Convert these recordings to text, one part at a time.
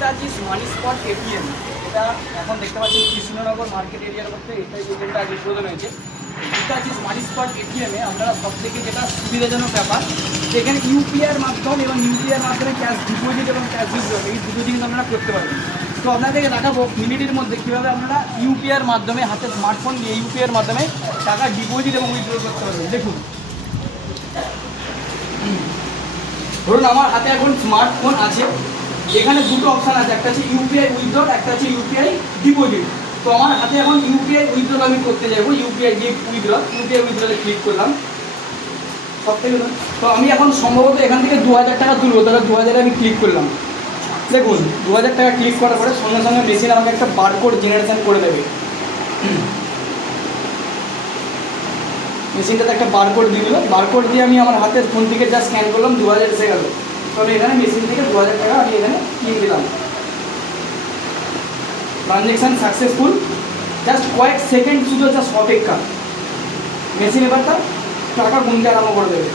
হিতাচিস মানি spot ATM, এটা এখন দেখতে পাচ্ছি কৃষ্ণনগর মার্কেট এরিয়ার মধ্যে এটা আগে উদ্বোধন হয়েছে। হিতাচিস মানি স্পট এটিএমে আপনারা সবথেকে যেটা সুবিধাজনক ব্যাপার, যেখানে ইউপিআইয়ের মাধ্যম এবং ইউপিআইয়ের মাধ্যমে ক্যাশ ডিপোজিট এবং ক্যাশ উইথড্র এই দুটো জিনিস আপনারা করতে পারবেন। তো আপনাদেরকে দেখাবো মিনিটের মধ্যে কীভাবে আপনারা ইউপিআইয়ের মাধ্যমে হাতে স্মার্টফোন দিয়ে ইউপিআইয়ের মাধ্যমে টাকা ডিপোজিট এবং উইথড্র করতে পারবেন। দেখুন, ধরুন আমার হাতে এখন স্মার্টফোন আছে, এখানে দুটো অপশান আছে, একটা হচ্ছে ইউপিআই উইথড্র, একটা হচ্ছে ইউপিআই ডিপোজিট। তো আমার হাতে এখন ইউপিআই উইথড্র আমি করতে যাবো, ইউপিআই উইথড্রতে ক্লিক করলাম সব থেকে। তো আমি এখন সম্ভবত এখান থেকে 2000 টাকা তুলবো, তাহলে 2000 আমি ক্লিক করলাম। দেখুন 2000 টাকা ক্লিক করার পরে সঙ্গে সঙ্গে মেশিন আমাকে একটা বারকোড জেনারেশন করে দেবে। মেশিনটাতে একটা বারকোড দিয়ে দিল, বারকোড দিয়ে আমি আমার হাতের ফোন থেকে যা স্ক্যান করলাম 2000 এসে গেল। তাহলে এখানে মেশিন থেকে 2000 টাকা আমি এখানে কিনে দিলাম। Transaction successful. জাস্ট কয়েক সেকেন্ড শুধু জাস্ট অপেক্ষা, মেশিন এবার তার টাকা গুনতে আরম্ভ করে দেবে।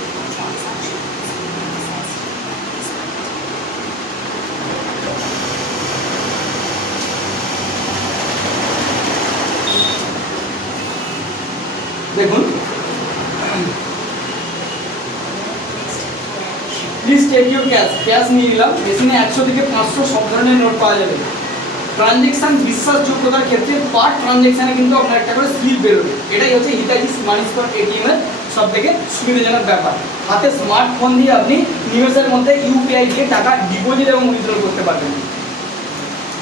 দেখুন, প্লিজ টেক ইউর ক্যাশ নিয়ে নিলাম। মেশিনে 100 থেকে 500 সব ধরনের নোট পাওয়া যাবে। ট্রানজ্যাকশান বিশ্বাসযোগ্যতার ক্ষেত্রে পার ট্রানজ্যাকশানে কিন্তু আপনার একটা করে স্লিপ বেরোবে। এটাই হচ্ছে হিতাচিস মানি স্পট এটিএমের সব থেকে সুবিধাজনক ব্যাপার। হাতে স্মার্টফোন দিয়ে আপনি নিমেষের মধ্যে ইউপিআই দিয়ে টাকা ডিপোজিট এবং উইথড্র করতে পারবেন।